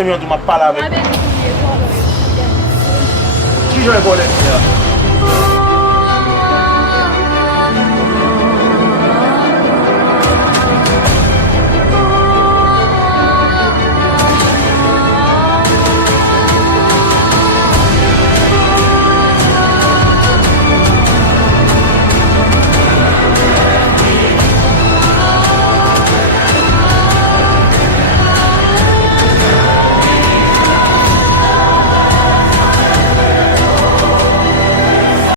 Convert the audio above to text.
Mwen tou mwen pala Mwen vek. ave di kou liye kwa lor yo. Ki jwen volet?